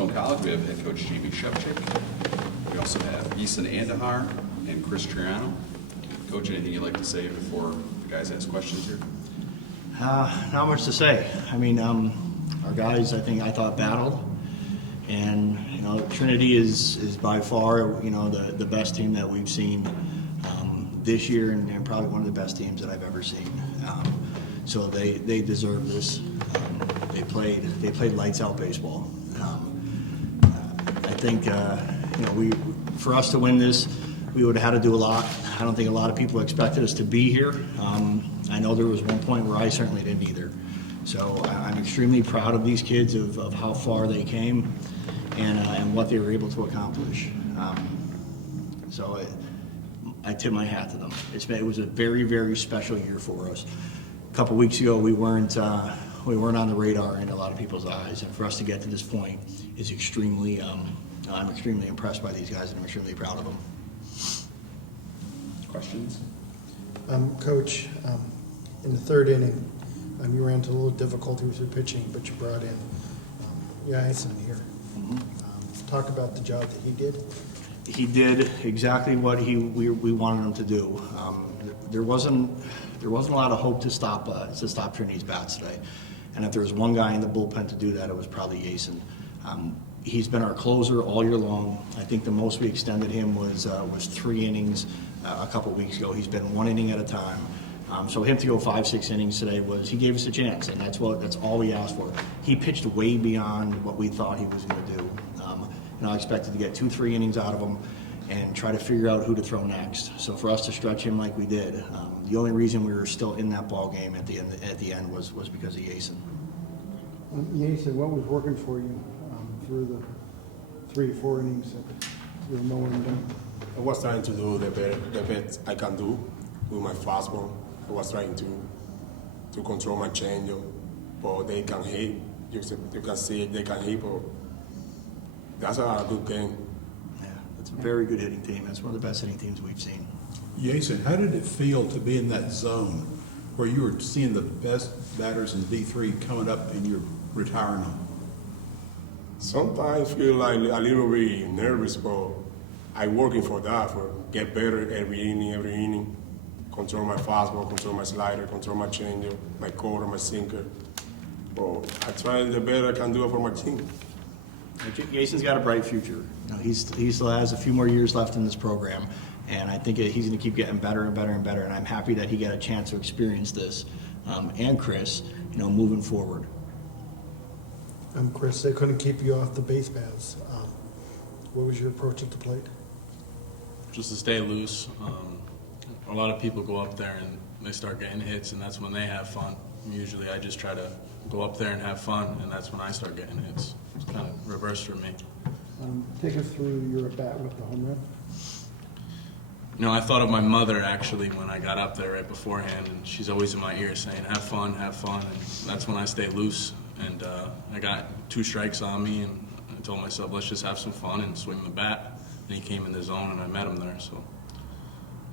Keystone College, we have head coach Jamie Shevchik. We also have Eason Andahar and Chris Triano. Coach, anything you'd like to say before the guys ask questions here? Not much to say. I mean, our guys, I thought battled, and Trinity is by far the best team that we've seen this year, and probably one of the best teams that I've ever seen. So they deserve this. They played lights out baseball. I think for us to win this, we would have had to do a lot. I don't think a lot of people expected us to be here. I know there was one point where I certainly didn't either. So I'm extremely proud of these kids of how far they came and what they were able to accomplish. So I tip my hat to them. It was a very, very special year for us. A couple weeks ago, we weren't on the radar in a lot of people's eyes, and for us to get to this point is extremely. I'm extremely impressed by these guys, and I'm extremely proud of them. Questions? Coach, in the third inning, you ran into a little difficulty with your pitching, but you brought in Wisconsin here. Talk about the job that he did. He did exactly what we wanted him to do. There wasn't a lot of hope to stop Trinity's bats today, and if there was one guy in the bullpen to do that, it was probably Yason. He's been our closer all year long. I think the most we extended him was 3 innings a couple weeks ago. He's been 1 inning at a time. So him to go 5-6 innings today he gave us a chance, and that's all we asked for. He pitched way beyond what we thought he was going to do. I expected to get 2-3 innings out of him and try to figure out who to throw next. So for us to stretch him like we did, the only reason we were still in that ball game at the end was because of Yason. Yason, what was working for you through the 3 or 4 innings that you were mowing down? I was trying to do the best I can do with my fastball. I was trying to control my changeup, but they can hit. You can see it, they can hit, but that's a good game. Yeah, it's a very good hitting team. That's one of the best hitting teams we've seen. Yason, how did it feel to be in that zone where you were seeing the best batters in D3 coming up and you're retiring them? Sometimes I feel like a little bit nervous, but I'm working for that, for get better every inning. Control my fastball, control my slider, control my changeup, my quarter, my sinker. But I try the better I can do it for my team. Jason's got a bright future. He still has a few more years left in this program, and I think he's going to keep getting better and better and better. And I'm happy that he got a chance to experience this, and Chris, moving forward. Chris, they couldn't keep you off the base paths. What was your approach at the plate? Just to stay loose. A lot of people go up there and they start getting hits, and that's when they have fun. Usually I just try to go up there and have fun, and that's when I start getting hits. It's kind of reversed for me. Take us through your at-bat with the home run. I thought of my mother actually when I got up there right beforehand, and she's always in my ear saying, have fun, and that's when I stay loose. And I got 2 strikes on me, and I told myself, let's just have some fun and swing the bat. And he came in the zone, and I met him there, so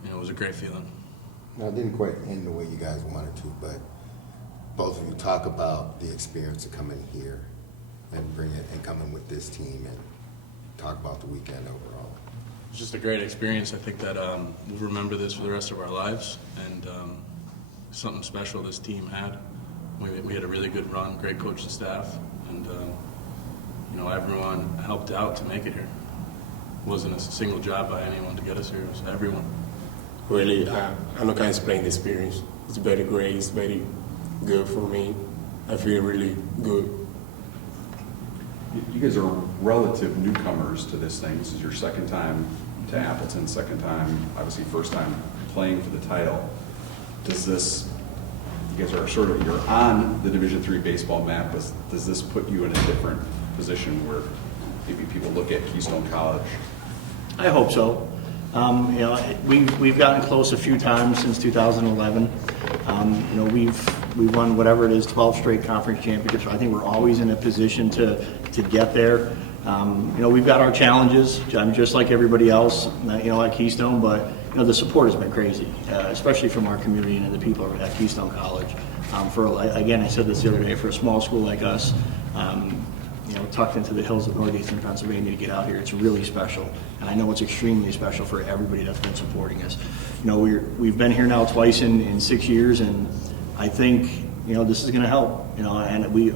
it was a great feeling. Now, it didn't quite end the way you guys wanted to, but both of you talk about the experience of coming here and coming with this team, and talk about the weekend overall. It's just a great experience. I think that we'll remember this for the rest of our lives, and something special this team had. We had a really good run, great coaching staff, and everyone helped out to make it here. It wasn't a single job by anyone to get us here. It was everyone. Really, I'm not going to explain the experience. It's very great. It's very good for me. I feel really good. You guys are relative newcomers to this thing. This is your second time to Appleton, second time, obviously first time playing for the title. You guys are you're on the Division III baseball map, but does this put you in a different position where maybe people look at Keystone College? I hope so. We've gotten close a few times since 2011. We've won whatever it is, 12 straight conference championships. I think we're always in a position to get there. We've got our challenges, just like everybody else, at Keystone, but the support has been crazy, especially from our community and the people at Keystone College. Again, I said this the other day, for a small school like us, tucked into the hills of northeastern Pennsylvania to get out here. It's really special, and I know it's extremely special for everybody that's been supporting us. We've been here now twice in 6 years, and I think this is going to help. And we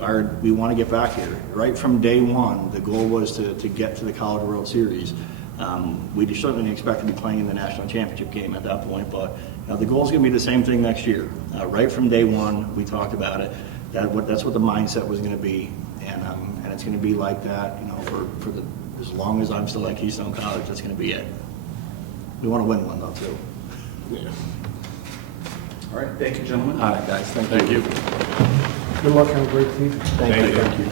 want to get back here. Right from day one, the goal was to get to the College World Series. We certainly didn't expect to be playing in the national championship game at that point, but the goal is going to be the same thing next year. Right from day one, we talked about it. That's what the mindset was going to be, and it's going to be like that. For as long as I'm still at Keystone College, that's going to be it. We want to win one though too. Yeah. All right, thank you, gentlemen. All right, guys. Thank you. Good luck, have a great season. Thank you.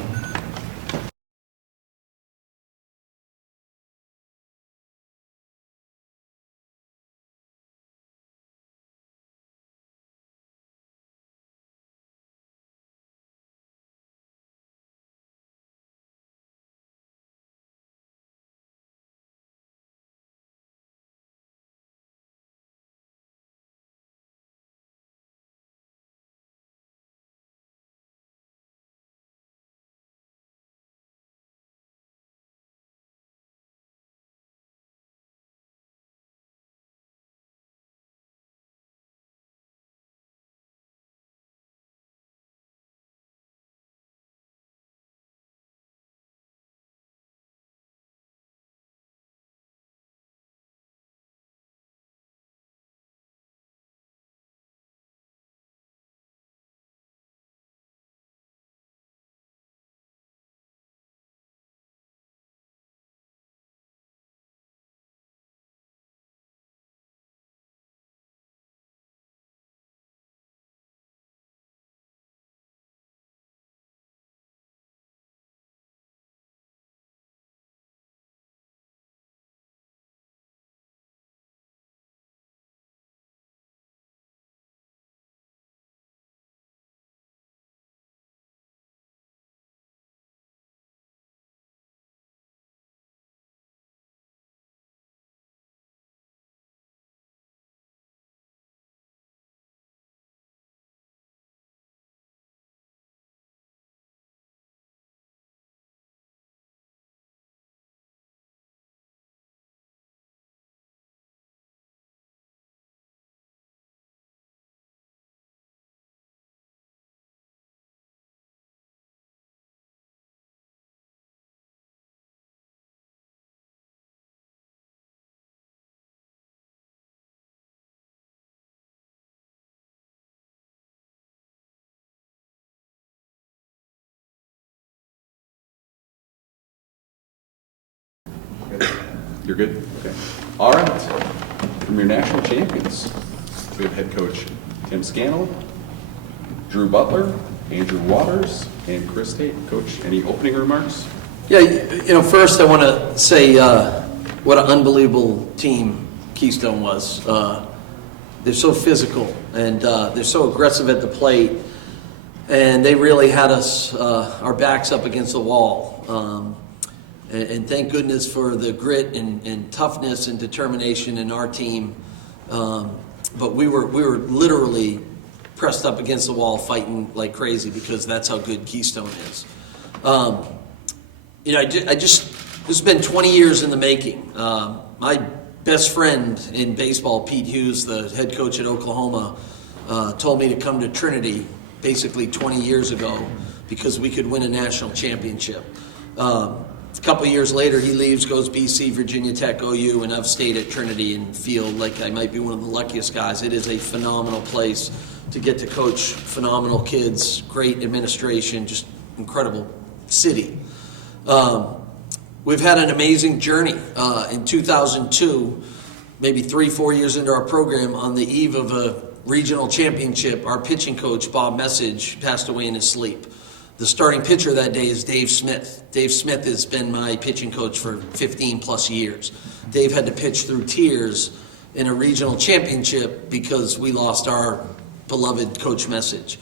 You're good? Okay. All right. From your national champions, we have head coach Tim Scannell, Drew Butler, Andrew Waters, and Chris Tate. Coach, any opening remarks? Yeah, first I want to say what an unbelievable team Keystone was. They're so physical, and they're so aggressive at the plate, and they really had us, our backs up against the wall. And thank goodness for the grit and toughness and determination in our team. But we were literally pressed up against the wall fighting like crazy because that's how good Keystone is. This has been 20 years in the making. My best friend in baseball, Pete Hughes, the head coach at Oklahoma, told me to come to Trinity basically 20 years ago because we could win a national championship. A couple of years later, he leaves, goes BC, Virginia Tech, OU, and I've stayed at Trinity and feel like I might be one of the luckiest guys. It is a phenomenal place to get to coach phenomenal kids, great administration, just incredible city. We've had an amazing journey. In 2002, maybe 3-4 years into our program, on the eve of a regional championship, our pitching coach, Bob Message, passed away in his sleep. The starting pitcher that day is Dave Smith. Dave Smith has been my pitching coach for 15 plus years. Dave had to pitch through tears in a regional championship because we lost our beloved Coach Message.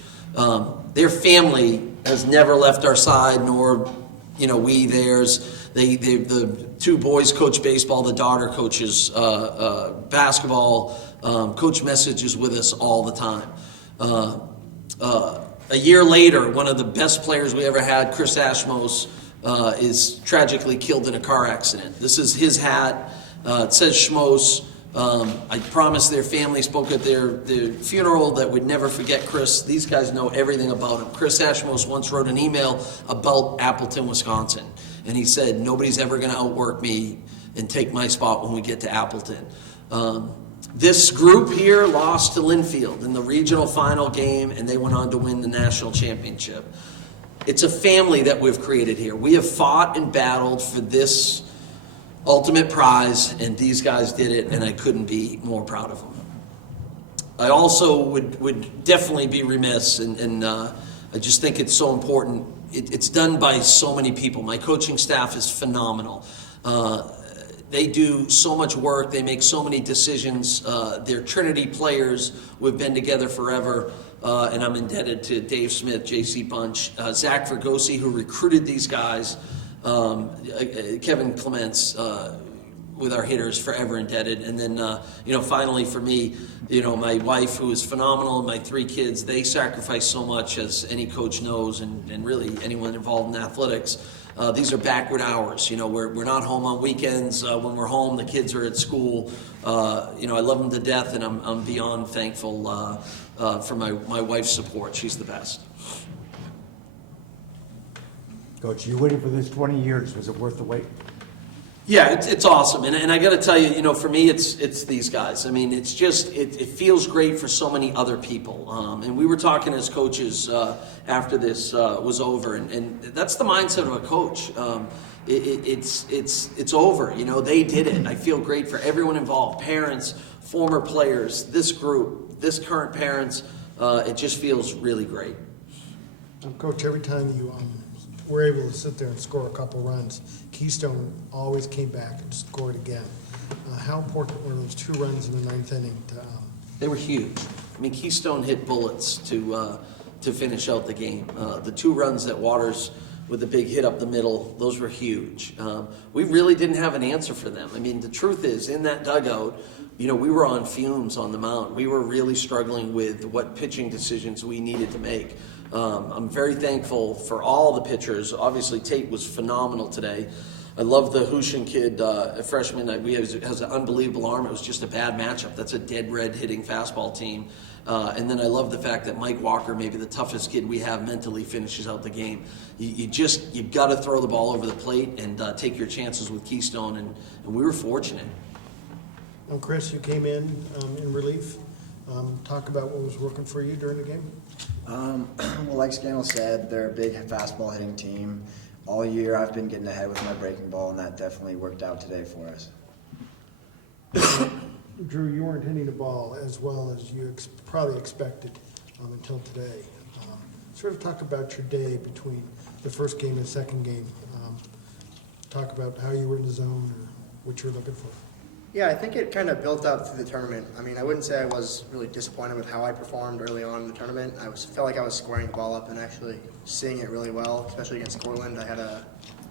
Their family has never left our side, nor we theirs. The two boys coach baseball, the daughter coaches basketball. Coach Message is with us all the time. A year later, one of the best players we ever had, Chris Ashmos, is tragically killed in a car accident. This is his hat. It says Schmoes. I promised their family, spoke at their funeral, that would never forget Chris. These guys know everything about him. Chris Ashmos once wrote an email about Appleton, Wisconsin, and he said, nobody's ever going to outwork me and take my spot when we get to Appleton. This group here lost to Linfield in the regional final game, and they went on to win the national championship. It's a family that we've created here. We have fought and battled for this ultimate prize, and these guys did it, and I couldn't be more proud of them. I also would definitely be remiss, and I just think it's so important. It's done by so many people. My coaching staff is phenomenal. They do so much work. They make so many decisions. They're Trinity players. We've been together forever, and I'm indebted to Dave Smith, J.C. Bunch, Zach Vergosi, who recruited these guys, Kevin Clements, with our hitters, forever indebted. And then, finally for me, my wife, who is phenomenal, and my 3 kids, they sacrifice so much, as any coach knows, and really anyone involved in athletics. These are backward hours. We're not home on weekends. When we're home, the kids are at school. I love them to death, and I'm beyond thankful for my wife's support. She's the best. Coach, you waited for this 20 years. Was it worth the wait? Yeah, it's awesome, and I got to tell you, for me, it's these guys. I mean, it's just it feels great for so many other people. And we were talking as coaches after this was over, and that's the mindset of a coach. It's over. They did it. I feel great for everyone involved: parents, former players, this group, this current parents. It just feels really great. Coach, every time you were able to sit there and score a couple runs, Keystone always came back and scored again. How important were those 2 runs in the 9th inning? They were huge. I mean, Keystone hit bullets to finish out the game. The 2 runs that Waters, with the big hit up the middle, those were huge. We really didn't have an answer for them. I mean, the truth is, in that dugout, we were on fumes on the mound. We were really struggling with what pitching decisions we needed to make. I'm very thankful for all the pitchers. Obviously, Tate was phenomenal today. I love the Hushin kid, a freshman. Has an unbelievable arm. It was just a bad matchup. That's a dead red hitting fastball team. And then I love the fact that Mike Walker, maybe the toughest kid we have mentally, finishes out the game. You've got to throw the ball over the plate and take your chances with Keystone, and we were fortunate. Chris, you came in relief. Talk about what was working for you during the game. Well, like Scannell said, they're a big fastball hitting team. All year I've been getting ahead with my breaking ball, and that definitely worked out today for us. Drew, you weren't hitting the ball as well as you probably expected until today. Sort of talk about your day between the first game and the second game. Talk about how you were in the zone or what you're looking for. Yeah, I think it kind of built up through the tournament. I mean, I wouldn't say I was really disappointed with how I performed early on in the tournament. I felt like I was squaring the ball up and actually seeing it really well, especially against Cortland. I had a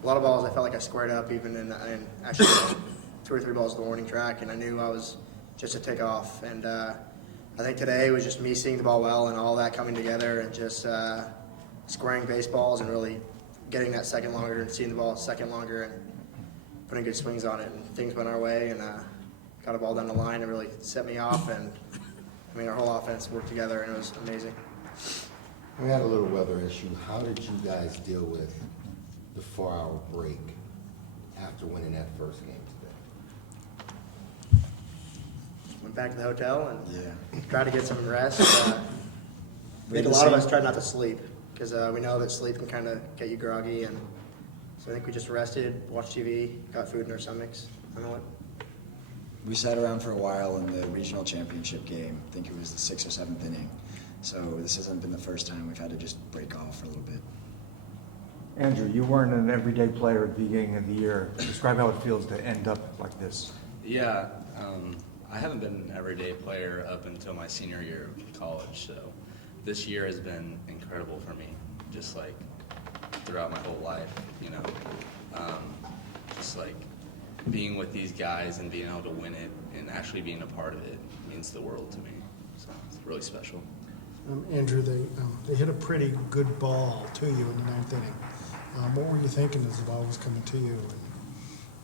lot of balls I felt like I squared up, even in actually 2 or 3 balls to the warning track, and I knew I was just to take off. And I think today was just me seeing the ball well and all that coming together, and just squaring baseballs and really getting that second longer and seeing the ball a second longer and putting good swings on it. And things went our way, and got a ball down the line and really set me off. And I mean, our whole offense worked together, and it was amazing. We had a little weather issue. How did you guys deal with the 4-hour break after winning that first game today? Went back to the hotel and Yeah. tried to get some rest. I think a lot of us tried not to sleep because we know that sleep can kind of get you groggy, and so I think we just rested, watched TV, got food in our stomachs. I don't know what. We sat around for a while in the regional championship game. I think it was the 6th or 7th inning. So this hasn't been the first time we've had to just break off for a little bit. Andrew, you weren't an everyday player at the beginning of the year. Describe how it feels to end up like this. Yeah, I haven't been an everyday player up until my senior year of college, so this year has been incredible for me, just like throughout my whole life, just like being with these guys and being able to win it and actually being a part of it means the world to me, so it's really special. Andrew, they hit a pretty good ball to you in the 9th inning. What were you thinking as the ball was coming to you?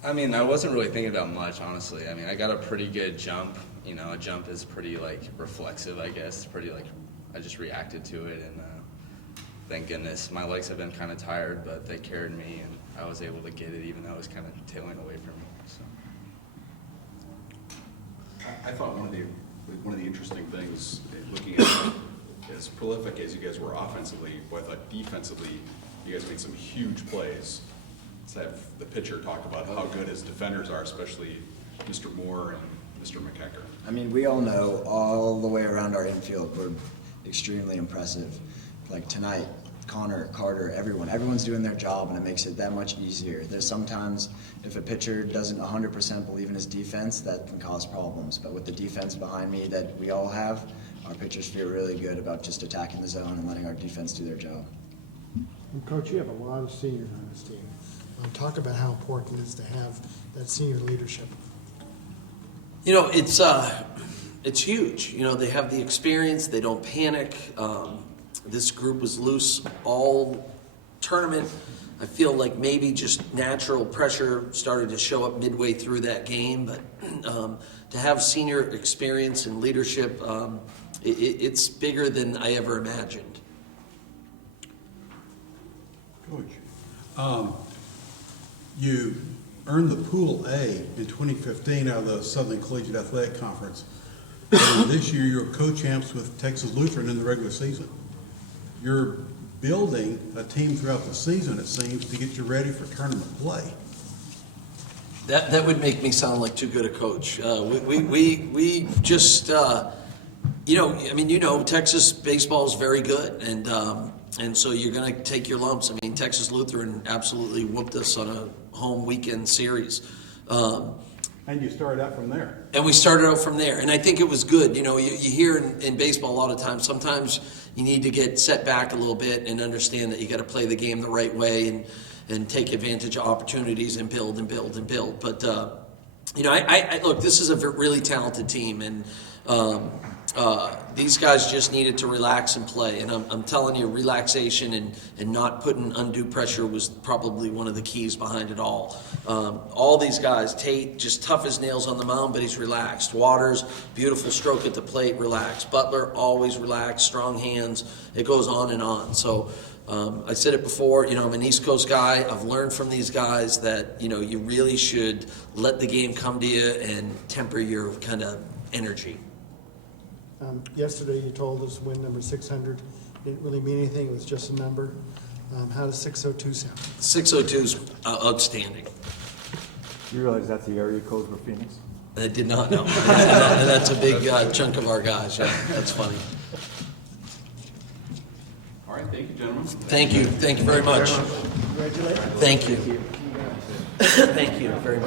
I mean, I wasn't really thinking about much, honestly. I mean, I got a pretty good jump. You know, a jump is pretty, like, reflexive, I guess. Pretty, like, I just reacted to it, and thank goodness. My legs have been kind of tired, but they carried me, and I was able to get it, even though it was kind of tailing away from me. So. I thought one of the interesting things, looking at as prolific as you guys were offensively, but I thought defensively, you guys made some huge plays. Let's have the pitcher talk about how good his defenders are, especially Mr. Moore and Mr. McKecker. I mean, we all know all the way around our infield, we're extremely impressive. Like tonight, Connor, Carter, everyone's doing their job, and it makes it that much easier. There's sometimes, if a pitcher doesn't 100% believe in his defense, that can cause problems. But with the defense behind me that we all have, our pitchers feel really good about just attacking the zone and letting our defense do their job. And Coach, you have a lot of seniors on this team. Talk about how important it is to have that senior leadership. You know, it's huge. You know, they have the experience. They don't panic. This group was loose all tournament. I feel like maybe just natural pressure started to show up midway through that game, but to have senior experience and leadership, it's bigger than I ever imagined. Coach, you earned the Pool A in 2015 out of the Southern Collegiate Athletic Conference. And this year, you're co-champs with Texas Lutheran in the regular season. You're building a team throughout the season, it seems, to get you ready for tournament play. That would make me sound like too good a coach. We just, you know, I mean, you know, Texas baseball is very good, and so you're going to take your lumps. I mean, Texas Lutheran absolutely whooped us on a home weekend series. And you started out from there. And we started out from there, and I think it was good. You know, you hear in baseball a lot of times, sometimes you need to get set back a little bit and understand that you got to play the game the right way and take advantage of opportunities and build and build and build. But, you know, I look, this is a really talented team, and these guys just needed to relax and play. And I'm telling you, relaxation and not putting undue pressure was probably one of the keys behind it all. All these guys, Tate, just tough as nails on the mound, but he's relaxed. Waters, beautiful stroke at the plate, relaxed. Butler, always relaxed, strong hands. It goes on and on. So I said it before, you know, I'm an East Coast guy. I've learned from these guys that, you know, you really should let the game come to you and temper your kind of energy. Yesterday you told us win number 600 didn't really mean anything, it was just a number. How does 602 sound? 602 is outstanding. You realize that's the area code for Phoenix? I did not know. And that's a big chunk of our guys. Yeah, that's funny. All right, thank you, gentlemen. Thank you. Thank you very much. Congratulations. Thank you. Thank you very much.